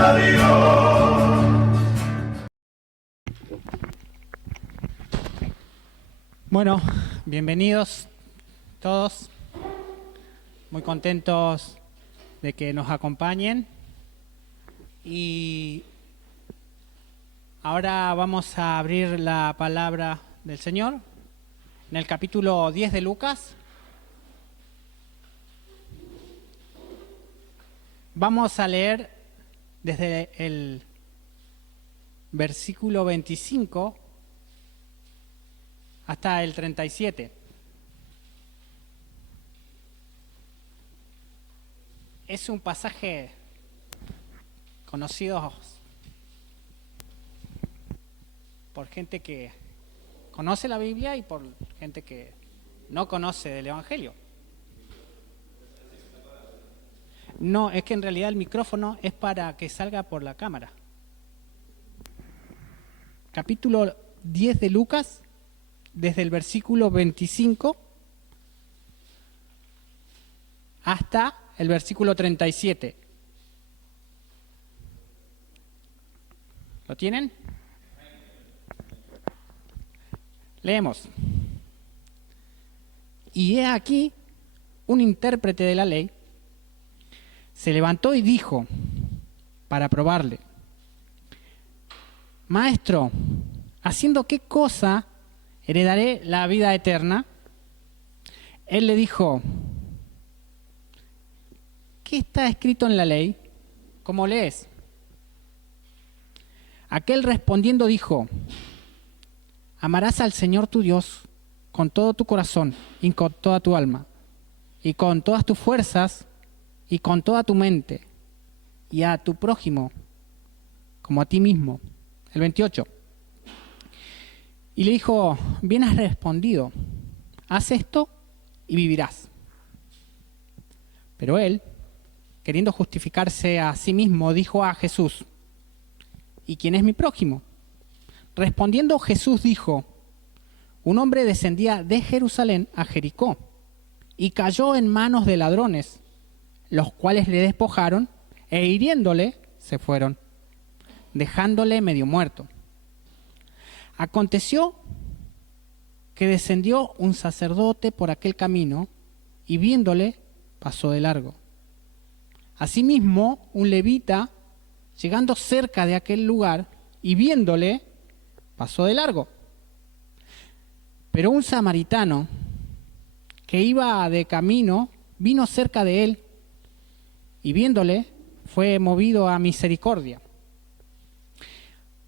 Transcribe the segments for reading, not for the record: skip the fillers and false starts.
a Dios. Bueno, bienvenidos todos. Muy contentos de que nos acompañen. Y ahora vamos a abrir la palabra del Señor en el capítulo 10 de Lucas. Vamos a leer desde el versículo 25 hasta el 37. Es un pasaje conocido por gente que conoce la Biblia y por gente que no conoce del Evangelio. No, es que en realidad el micrófono es para que salga por la cámara. Capítulo 10 de Lucas, desde el versículo 25 hasta el versículo 37. ¿Lo tienen? Leemos. Y he aquí, un intérprete de la ley se levantó y dijo, para probarle: Maestro, ¿haciendo qué cosa heredaré la vida eterna? Él le dijo: ¿qué está escrito en la ley? ¿Cómo lees? Aquel respondiendo dijo: amarás al Señor tu Dios con todo tu corazón y con toda tu alma, y con todas tus fuerzas y con toda tu mente, y a tu prójimo como a ti mismo. El 28. Y le dijo: bien has respondido, haz esto y vivirás. Pero él, queriendo justificarse a sí mismo, dijo a Jesús: ¿y quién es mi prójimo? Respondiendo Jesús dijo: un hombre descendía de Jerusalén a Jericó y cayó en manos de ladrones, los cuales le despojaron e hiriéndole se fueron, dejándole medio muerto. Aconteció que descendió un sacerdote por aquel camino y viéndole pasó de largo. Asimismo, un levita, llegando cerca de aquel lugar y viéndole, pasó de largo. Pero un samaritano que iba de camino vino cerca de él y viéndole fue movido a misericordia.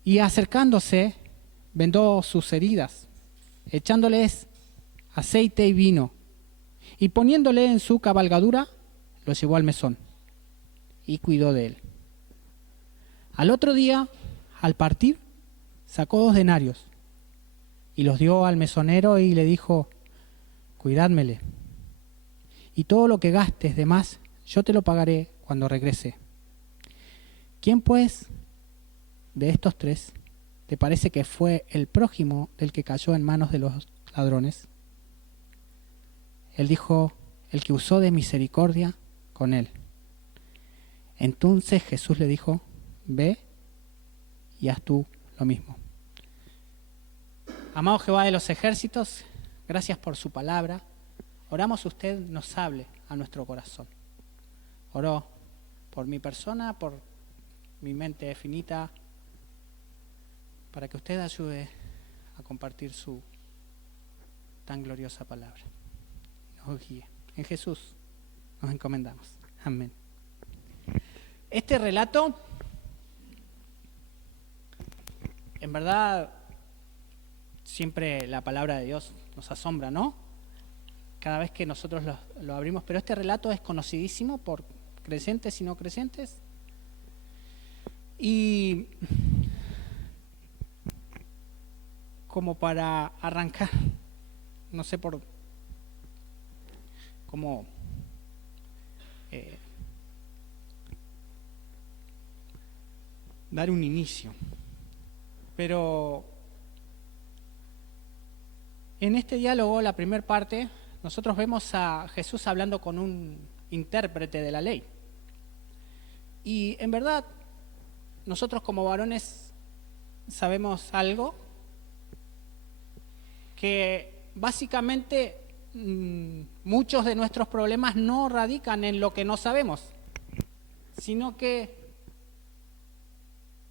Y acercándose, vendó sus heridas, echándoles aceite y vino, y poniéndole en su cabalgadura, lo llevó al mesón y cuidó de él. Al otro día, al partir, sacó 2 denarios y los dio al mesonero y le dijo: cuidádmele, y todo lo que gastes de más yo te lo pagaré cuando regrese. ¿Quién pues de estos 3 te parece que fue el prójimo del que cayó en manos de los ladrones? Él dijo: el que usó de misericordia con él. Entonces Jesús le dijo: ve y haz tú lo mismo. Amado Jehová de los ejércitos, gracias por su palabra. Oramos usted nos hable a nuestro corazón. Oro por mi persona, por mi mente finita, para que usted ayude a compartir su tan gloriosa palabra. Nos guíe. En Jesús nos encomendamos. Amén. Este relato, en verdad, siempre la palabra de Dios nos asombra, ¿no? Cada vez que nosotros lo abrimos, pero este relato es conocidísimo por creyentes y no creyentes. Y como para arrancar, no sé por cómo dar un inicio, pero en este diálogo, la primera parte, nosotros vemos a Jesús hablando con un intérprete de la ley. Y en verdad, nosotros como varones sabemos algo, que básicamente muchos de nuestros problemas no radican en lo que no sabemos, sino que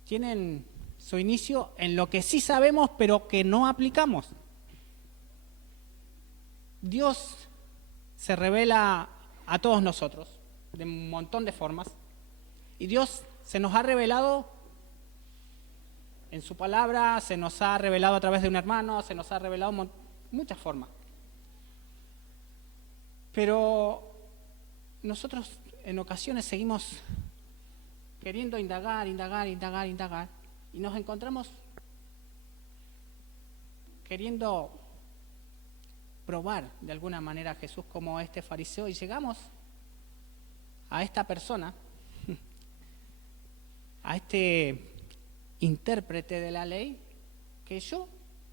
tienen su inicio en lo que sí sabemos pero que no aplicamos. Dios se revela a todos nosotros de un montón de formas, y Dios se nos ha revelado en su palabra, se nos ha revelado a través de un hermano, se nos ha revelado muchas formas. Pero nosotros en ocasiones seguimos queriendo indagar, y nos encontramos queriendo probar de alguna manera a Jesús como este fariseo, y llegamos a esta persona, a este intérprete de la ley, que yo,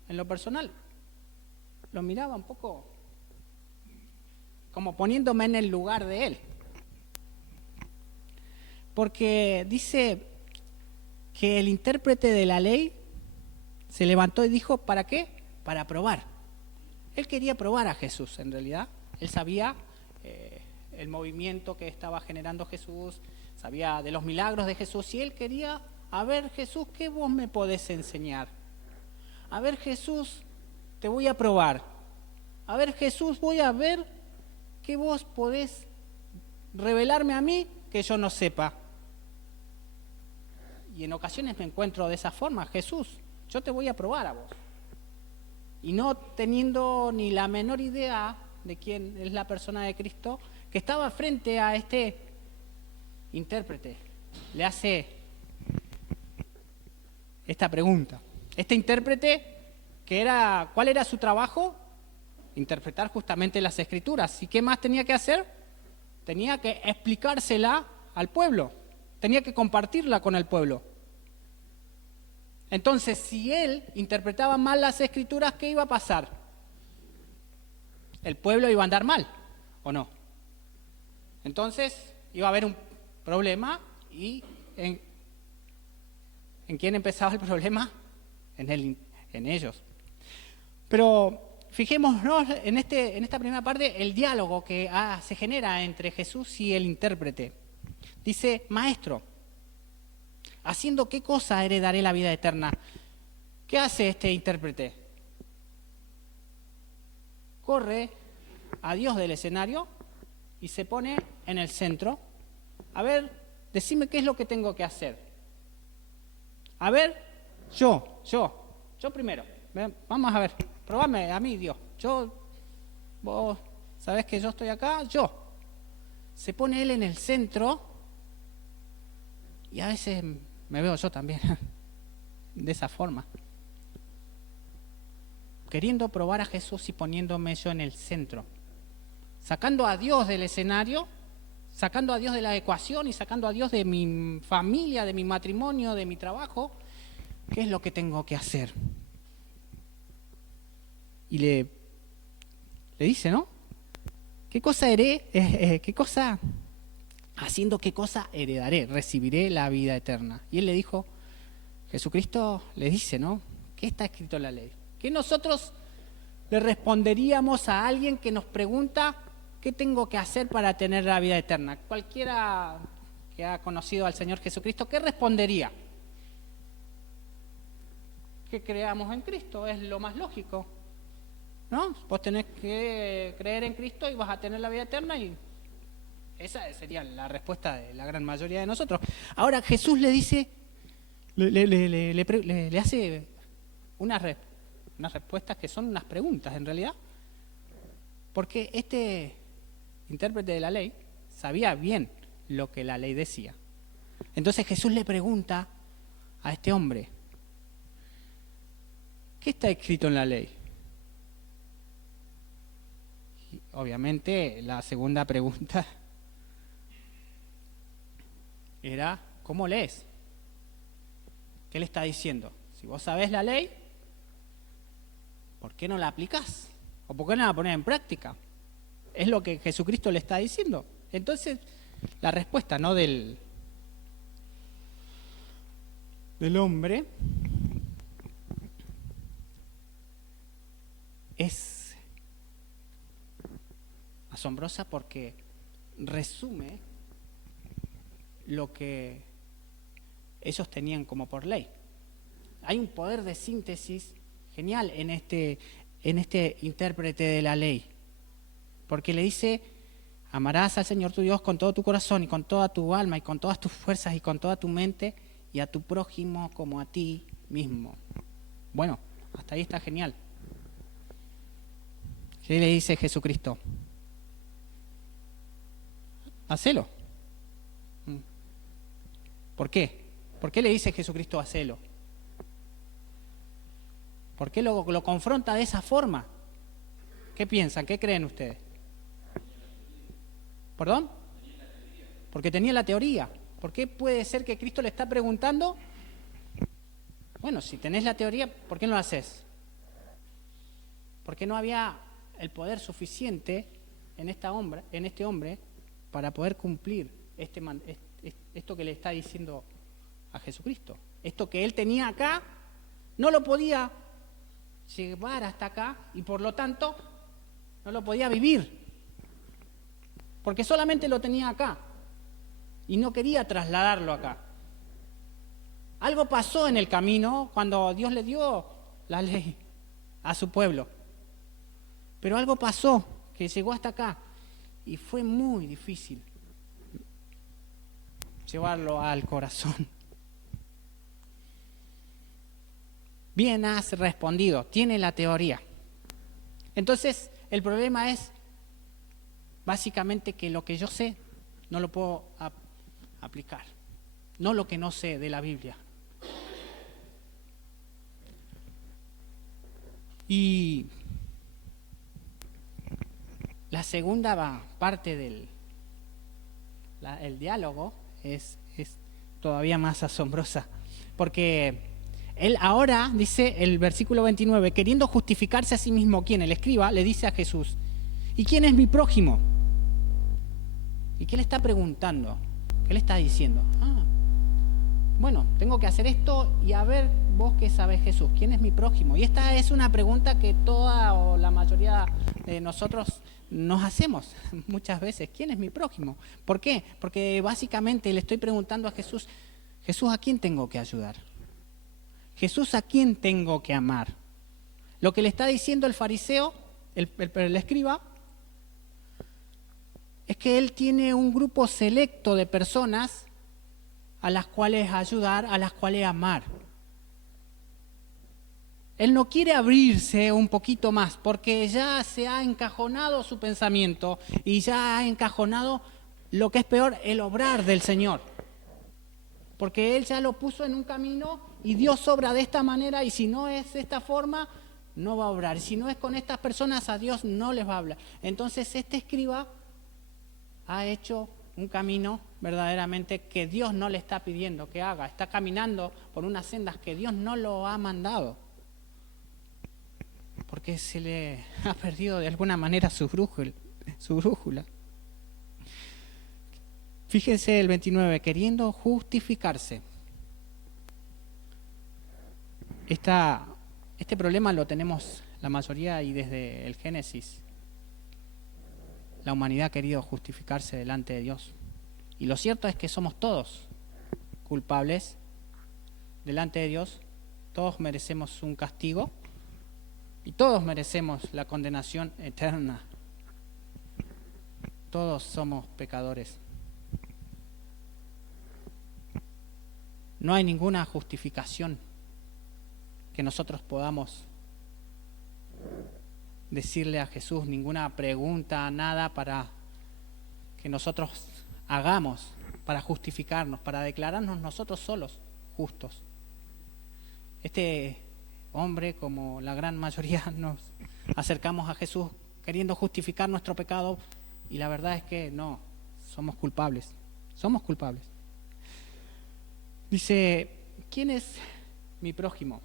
en lo personal, lo miraba un poco como poniéndome en el lugar de él. Porque dice que el intérprete de la ley se levantó y dijo, ¿para qué? Para probar. Él quería probar a Jesús, en realidad. Él sabía el movimiento que estaba generando Jesús, sabía de los milagros de Jesús, y él quería, a ver, Jesús, ¿qué vos me podés enseñar? A ver, Jesús, te voy a probar. A ver, Jesús, voy a ver qué vos podés revelarme a mí que yo no sepa. Y en ocasiones me encuentro de esa forma. Jesús, yo te voy a probar a vos. Y no teniendo ni la menor idea de quién es la persona de Cristo, que estaba frente a este intérprete, le hace esta pregunta. Este intérprete, ¿cuál era su trabajo? Interpretar justamente las Escrituras. ¿Y qué más tenía que hacer? Tenía que explicársela al pueblo, tenía que compartirla con el pueblo. Entonces, si él interpretaba mal las Escrituras, ¿qué iba a pasar? El pueblo iba a andar mal, ¿o no? Entonces, iba a haber un problema, y ¿en quién empezaba el problema? En ellos. Pero fijémonos en esta primera parte, el diálogo que se genera entre Jesús y el intérprete. Dice, Maestro, ¿haciendo qué cosa heredaré la vida eterna? ¿Qué hace este intérprete? Corre a Dios del escenario y se pone en el centro. A ver, decime qué es lo que tengo que hacer. A ver, yo primero. Vamos a ver, probame a mí, Dios. Vos sabés que yo estoy acá, yo. Se pone él en el centro, y a veces me veo yo también de esa forma, queriendo probar a Jesús y poniéndome yo en el centro, sacando a Dios del escenario, sacando a Dios de la ecuación y sacando a Dios de mi familia, de mi matrimonio, de mi trabajo. ¿Qué es lo que tengo que hacer? Y le dice, ¿no? Haciendo qué cosa heredaré, recibiré la vida eterna. Y él le dijo, Jesucristo le dice, ¿no? ¿Qué está escrito en la ley? ¿Qué nosotros le responderíamos a alguien que nos pregunta qué tengo que hacer para tener la vida eterna? Cualquiera que ha conocido al Señor Jesucristo, ¿qué respondería? Que creamos en Cristo, es lo más lógico, ¿no? Vos tenés que creer en Cristo y vas a tener la vida eterna, y esa sería la respuesta de la gran mayoría de nosotros. Ahora Jesús le dice, le hace unas respuestas que son unas preguntas en realidad, porque este intérprete de la ley sabía bien lo que la ley decía. Entonces Jesús le pregunta a este hombre, ¿qué está escrito en la ley? Y obviamente la segunda pregunta era, ¿cómo lees? ¿Qué le está diciendo? Si vos sabés la ley, ¿por qué no la aplicás? ¿O por qué no la ponés en práctica? Es lo que Jesucristo le está diciendo. Entonces, la respuesta, ¿no?, del del hombre es asombrosa porque resume lo que ellos tenían como por ley. Hay un poder de síntesis genial en este intérprete de la ley, porque le dice: amarás al Señor tu Dios con todo tu corazón y con toda tu alma y con todas tus fuerzas y con toda tu mente, y a tu prójimo como a ti mismo. Bueno, hasta ahí está genial. ¿Qué le dice Jesucristo? Hacelo. ¿Por qué? ¿Por qué le dice Jesucristo hacelo? ¿Por qué lo confronta de esa forma? ¿Qué piensan? ¿Qué creen ustedes? ¿Perdón? Porque tenía la teoría. ¿Por qué puede ser que Cristo le está preguntando? Bueno, si tenés la teoría, ¿por qué no lo haces? Porque no había el poder suficiente en este hombre para poder cumplir esto que le está diciendo a Jesucristo. Esto que él tenía acá, no lo podía llevar hasta acá y por lo tanto no lo podía vivir. Porque solamente lo tenía acá y no quería trasladarlo acá. Algo pasó en el camino cuando Dios le dio la ley a su pueblo. Pero algo pasó que llegó hasta acá y fue muy difícil llevarlo al corazón. Bien has respondido, tiene la teoría. Entonces, el problema es básicamente que lo que yo sé no lo puedo aplicar, no lo que no sé de la Biblia. Y la segunda parte del el diálogo es todavía más asombrosa, porque él ahora, dice el versículo 29, queriendo justificarse a sí mismo, ¿quién? El escriba le dice a Jesús: ¿y quién es mi prójimo? ¿Y qué le está preguntando? ¿Qué le está diciendo? Bueno, tengo que hacer esto y a ver vos qué sabés, Jesús, ¿quién es mi prójimo? Y esta es una pregunta que toda o la mayoría de nosotros nos hacemos muchas veces. ¿Quién es mi prójimo? ¿Por qué? Porque básicamente le estoy preguntando a Jesús: Jesús, ¿a quién tengo que ayudar? Jesús, ¿a quién tengo que amar? Lo que le está diciendo el fariseo, el escriba, es que él tiene un grupo selecto de personas a las cuales ayudar, a las cuales amar. Él no quiere abrirse un poquito más porque ya se ha encajonado su pensamiento y ya ha encajonado, lo que es peor, el obrar del Señor. Porque Él ya lo puso en un camino y Dios obra de esta manera, y si no es de esta forma, no va a obrar. Si no es con estas personas, a Dios no les va a hablar. Entonces este escriba ha hecho un camino verdaderamente que Dios no le está pidiendo que haga. Está caminando por unas sendas que Dios no lo ha mandado, porque se le ha perdido de alguna manera su brújula. Fíjense el 29, queriendo justificarse. Este problema lo tenemos la mayoría, y desde el Génesis la humanidad ha querido justificarse delante de Dios. Y lo cierto es que somos todos culpables delante de Dios. Todos merecemos un castigo y todos merecemos la condenación eterna. Todos somos pecadores. No hay ninguna justificación que nosotros podamos decirle a Jesús, ninguna pregunta, nada para que nosotros hagamos para justificarnos, para declararnos nosotros solos justos. Este hombre, como la gran mayoría, nos acercamos a Jesús queriendo justificar nuestro pecado, y la verdad es que no, somos culpables. Dice, ¿quién es mi prójimo?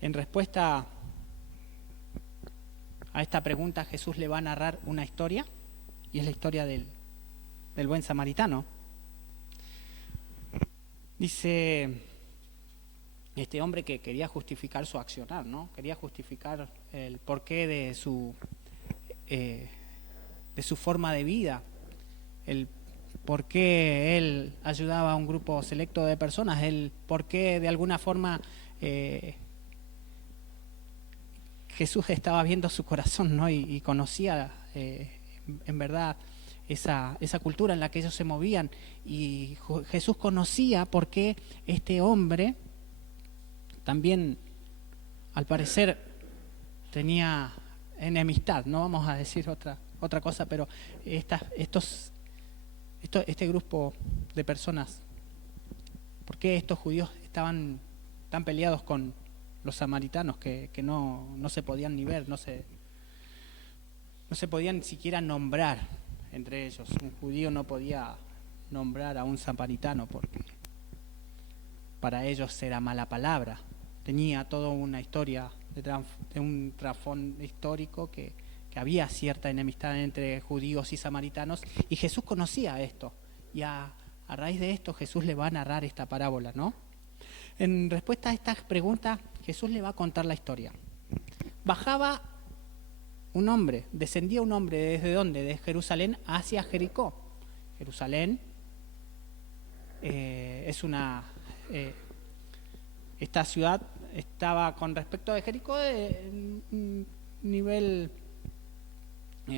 En respuesta a esta pregunta Jesús le va a narrar una historia, y es la historia del buen samaritano. Dice este hombre que quería justificar su accionar, ¿no? Quería justificar el porqué de su forma de vida, el por qué él ayudaba a un grupo selecto de personas, el por qué de alguna forma Jesús estaba viendo su corazón, ¿no? y conocía en verdad esa cultura en la que ellos se movían, y Jesús conocía por qué este hombre también, al parecer, tenía enemistad. No vamos a decir otra cosa, pero este grupo de personas, ¿por qué estos judíos estaban tan peleados con los samaritanos que no se podían ni ver, no se podían siquiera nombrar entre ellos? Un judío no podía nombrar a un samaritano porque para ellos era mala palabra. Tenía toda una historia de un trasfondo histórico que había cierta enemistad entre judíos y samaritanos, y Jesús conocía esto, y a raíz de esto Jesús le va a narrar esta parábola, ¿no? En respuesta a estas preguntas, Jesús le va a contar la historia. Bajaba un hombre, descendía un hombre, ¿desde dónde? De Jerusalén hacia Jericó. Jerusalén es esta ciudad estaba con respecto de Jericó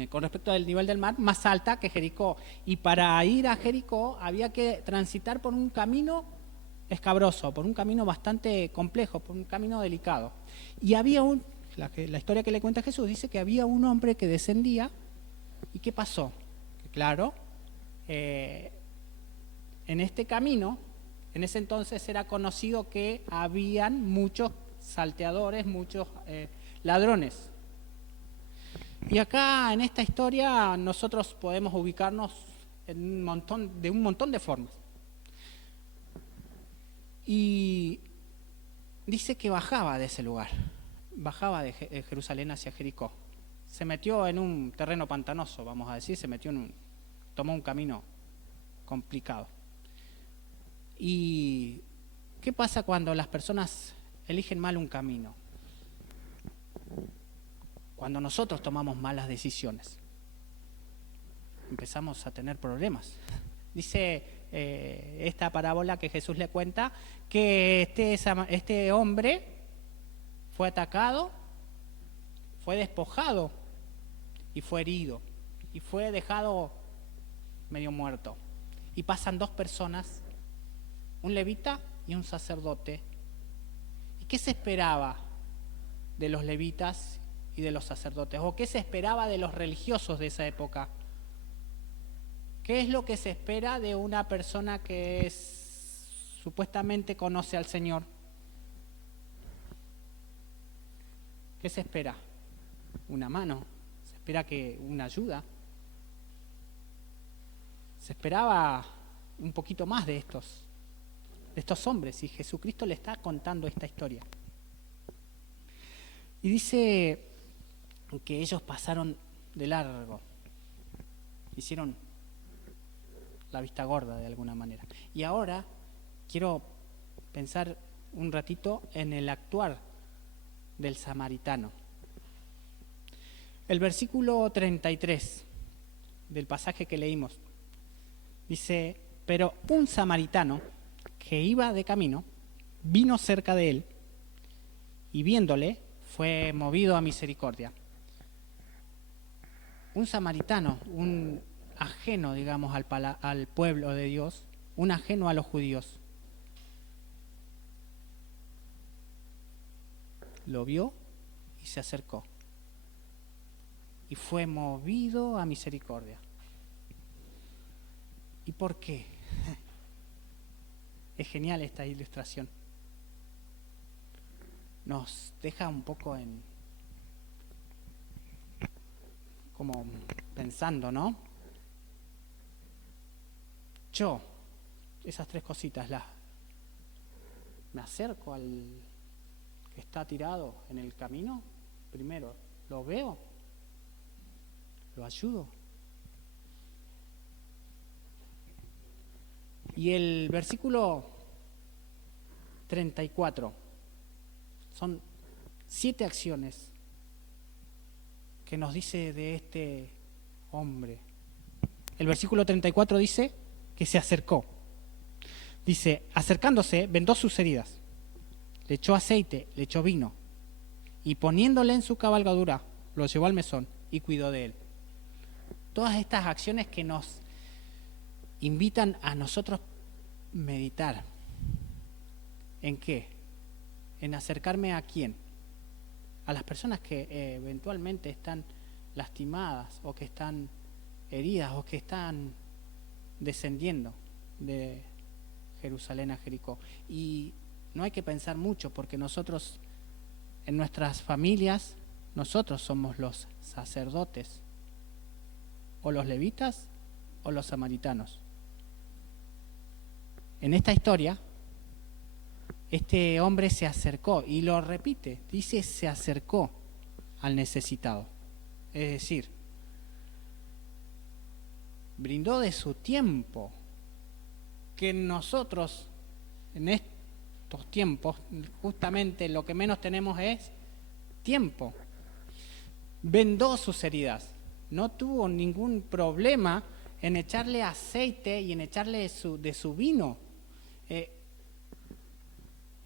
con respecto del nivel del mar más alta que Jericó, y para ir a Jericó había que transitar por un camino escabroso, por un camino bastante complejo, por un camino delicado. Y había la historia que le cuenta Jesús dice que había un hombre que descendía. ¿Y qué pasó? Que claro, en este camino, en ese entonces era conocido que habían muchos salteadores, muchos ladrones. Y acá en esta historia nosotros podemos ubicarnos en un montón de formas. Y dice que bajaba de ese lugar, bajaba de Jerusalén hacia Jericó. Se metió en un terreno pantanoso, vamos a decir, tomó un camino complicado. ¿Y qué pasa cuando las personas eligen mal un camino? Cuando nosotros tomamos malas decisiones, empezamos a tener problemas. Dice esta parábola que Jesús le cuenta que este hombre fue atacado, fue despojado y fue herido y fue dejado medio muerto. Y pasan dos personas, un levita y un sacerdote. ¿Y qué se esperaba de los levitas y de los sacerdotes? ¿O qué se esperaba de los religiosos de esa época? ¿Qué es lo que se espera de una persona que supuestamente conoce al Señor? ¿Qué se espera? Una mano. Se espera una ayuda. Se esperaba un poquito más de estos hombres, y Jesucristo le está contando esta historia. Y dice que ellos pasaron de largo, hicieron la vista gorda de alguna manera. Y ahora quiero pensar un ratito en el actuar del samaritano. El versículo 33 del pasaje que leímos dice: pero un samaritano que iba de camino vino cerca de él, y viéndole fue movido a misericordia. Un samaritano, un ajeno, digamos, al pueblo de Dios, un ajeno a los judíos, lo vio y se acercó y fue movido a misericordia. ¿Y por qué? Es genial esta ilustración. Nos deja un poco como pensando, ¿no? Yo, esas tres cositas, me acerco al que está tirado en el camino. Primero, lo veo lo ayudo. Y el versículo 34, son 7 acciones que nos dice de este hombre. El versículo 34 dice que se acercó. Dice, acercándose, vendó sus heridas, le echó aceite, le echó vino, y poniéndole en su cabalgadura, lo llevó al mesón y cuidó de él. Todas estas acciones que nos invitan a nosotros meditar. ¿En qué? En acercarme a quién. A las personas que eventualmente están lastimadas o que están heridas o que están descendiendo de Jerusalén a Jericó. Y no hay que pensar mucho, porque nosotros, en nuestras familias, nosotros somos los sacerdotes, o los levitas o los samaritanos. En esta historia, este hombre se acercó, y lo repite, dice se acercó al necesitado. Es decir, brindó de su tiempo, que nosotros en estos tiempos justamente lo que menos tenemos es tiempo. Vendó sus heridas, no tuvo ningún problema en echarle aceite y en echarle de su vino.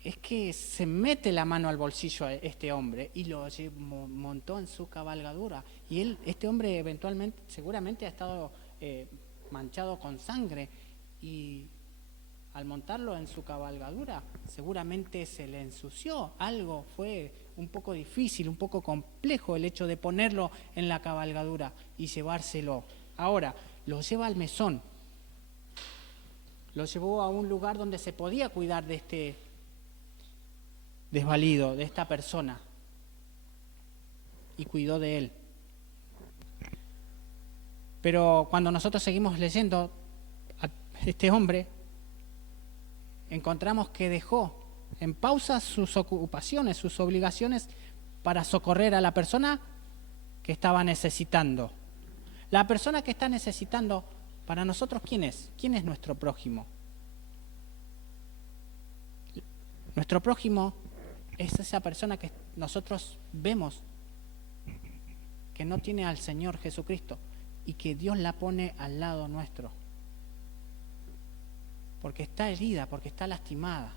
Es que se mete la mano al bolsillo a este hombre y lo montó en su cabalgadura. Y este hombre eventualmente, seguramente ha estado manchado con sangre, y al montarlo en su cabalgadura seguramente se le ensució algo. Fue un poco difícil, un poco complejo el hecho de ponerlo en la cabalgadura y llevárselo. Ahora, lo lleva al mesón, lo llevó a un lugar donde se podía cuidar de este desvalido, de esta persona, y cuidó de él. Pero cuando nosotros seguimos leyendo a este hombre, encontramos que dejó en pausa sus ocupaciones, sus obligaciones, para socorrer a la persona que estaba necesitando. La persona que está necesitando, para nosotros, ¿quién es? ¿Quién es nuestro prójimo? Nuestro prójimo es esa persona que nosotros vemos que no tiene al Señor Jesucristo y que Dios la pone al lado nuestro, porque está herida, porque está lastimada.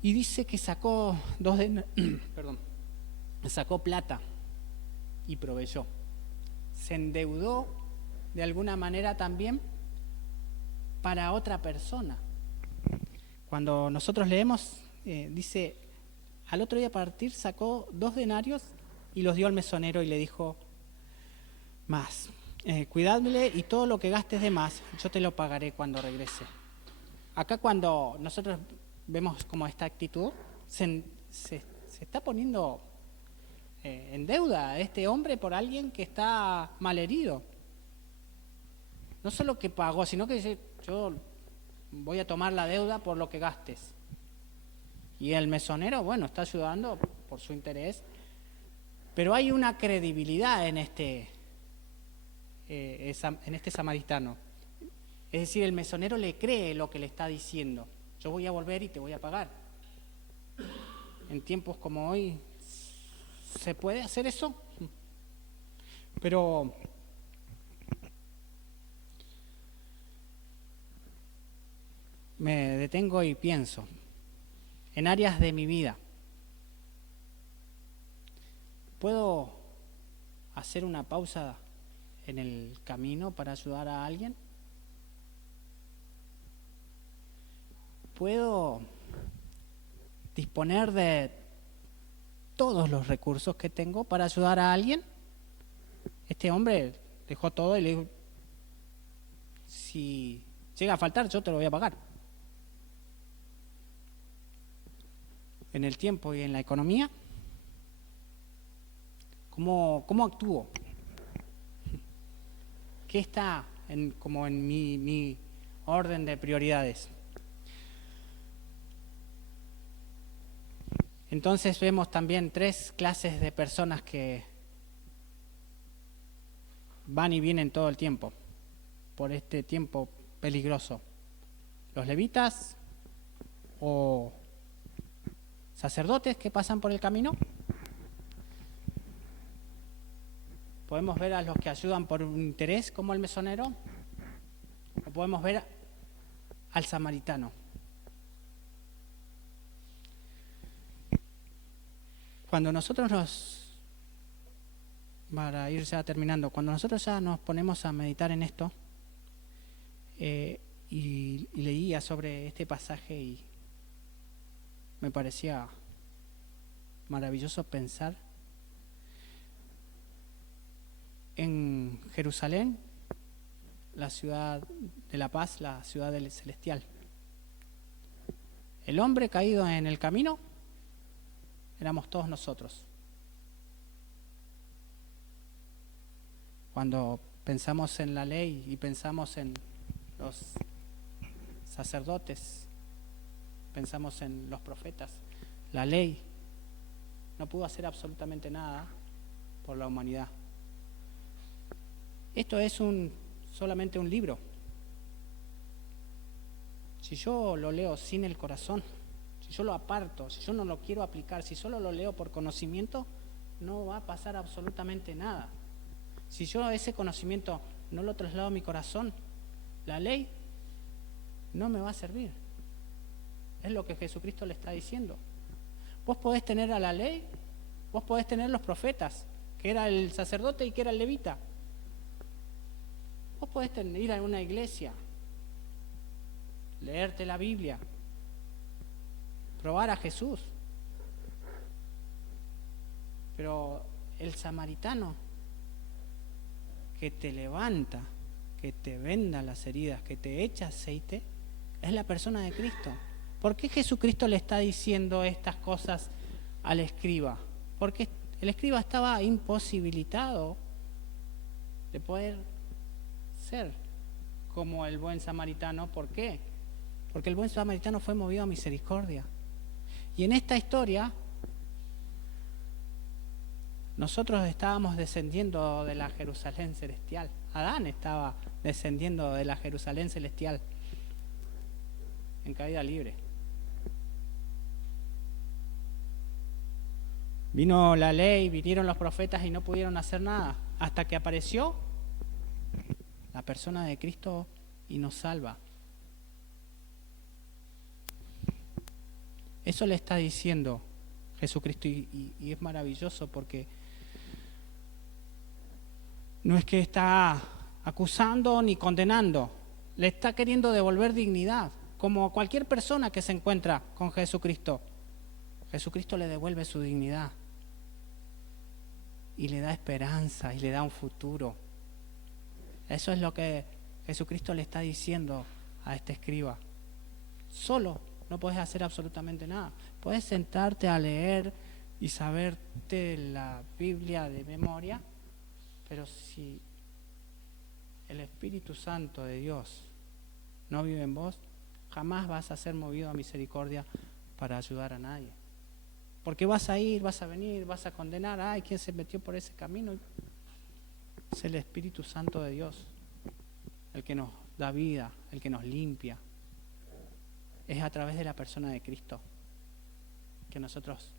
Y dice que sacó sacó plata y proveyó. Se endeudó de alguna manera también para otra persona. Cuando nosotros leemos, dice, al otro día partir sacó 2 denarios y los dio al mesonero y le dijo, más, cuidadle, y todo lo que gastes de más, yo te lo pagaré cuando regrese. Acá cuando nosotros vemos como esta actitud, se está poniendo en deuda este hombre por alguien que está malherido. No solo que pagó, sino que dice, yo voy a tomar la deuda por lo que gastes. Y el mesonero, bueno, está ayudando por su interés, pero hay una credibilidad en este samaritano. Es decir, el mesonero le cree lo que le está diciendo. Yo voy a volver y te voy a pagar. En tiempos como hoy, ¿se puede hacer eso? Pero me detengo y pienso en áreas de mi vida. ¿Puedo hacer una pausa en el camino para ayudar a alguien? ¿Puedo disponer de todos los recursos que tengo para ayudar a alguien? Este hombre dejó todo y le dijo, si llega a faltar, yo te lo voy a pagar. En el tiempo y en la economía, ¿cómo actúo? ¿Qué está como en mi orden de prioridades? Entonces vemos también 3 clases de personas que van y vienen todo el tiempo, por este tiempo peligroso. Los levitas o sacerdotes que pasan por el camino. Podemos ver a los que ayudan por un interés, como el mesonero, o podemos ver al samaritano. Cuando nosotros para ir ya terminando, cuando nosotros ya nos ponemos a meditar en esto, y leía sobre este pasaje y me parecía maravilloso pensar en Jerusalén, la ciudad de la paz, la ciudad del celestial. El hombre caído en el camino éramos todos nosotros. Cuando pensamos en la ley y pensamos en los sacerdotes, pensamos en los profetas, la ley no pudo hacer absolutamente nada por la humanidad. Esto es solamente un libro. Si yo lo leo sin el corazón, si yo lo aparto, si yo no lo quiero aplicar, si solo lo leo por conocimiento, no va a pasar absolutamente nada. Si yo ese conocimiento no lo traslado a mi corazón, la ley no me va a servir. Es lo que Jesucristo le está diciendo. Vos podés tener a la ley, vos podés tener los profetas, que era el sacerdote y que era el levita. Vos podés ir a una iglesia, leerte la Biblia, probar a Jesús. Pero el samaritano que te levanta, que te venda las heridas, que te echa aceite, es la persona de Cristo. ¿Por qué Jesucristo le está diciendo estas cosas al escriba? Porque el escriba estaba imposibilitado de poder ser como el buen samaritano. ¿Por qué? Porque el buen samaritano fue movido a misericordia. Y en esta historia, nosotros estábamos descendiendo de la Jerusalén celestial. Adán estaba descendiendo de la Jerusalén celestial en caída libre. Vino la ley, vinieron los profetas y no pudieron hacer nada, hasta que apareció la persona de Cristo y nos salva. Eso le está diciendo Jesucristo y es maravilloso porque no es que está acusando ni condenando, le está queriendo devolver dignidad, como cualquier persona que se encuentra con Jesucristo. Jesucristo le devuelve su dignidad y le da esperanza y le da un futuro. Eso es lo que Jesucristo le está diciendo a este escriba. Solo no puedes hacer absolutamente nada. Puedes sentarte a leer y saberte la Biblia de memoria, pero si el Espíritu Santo de Dios no vive en vos, jamás vas a ser movido a misericordia para ayudar a nadie. Porque vas a ir, vas a venir, vas a condenar. Ay, ¿quién se metió por ese camino? Es el Espíritu Santo de Dios, el que nos da vida, el que nos limpia. Es a través de la persona de Cristo que nosotros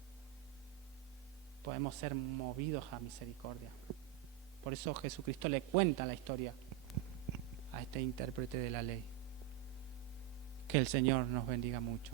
podemos ser movidos a misericordia. Por eso Jesucristo le cuenta la historia a este intérprete de la ley. Que el Señor nos bendiga mucho.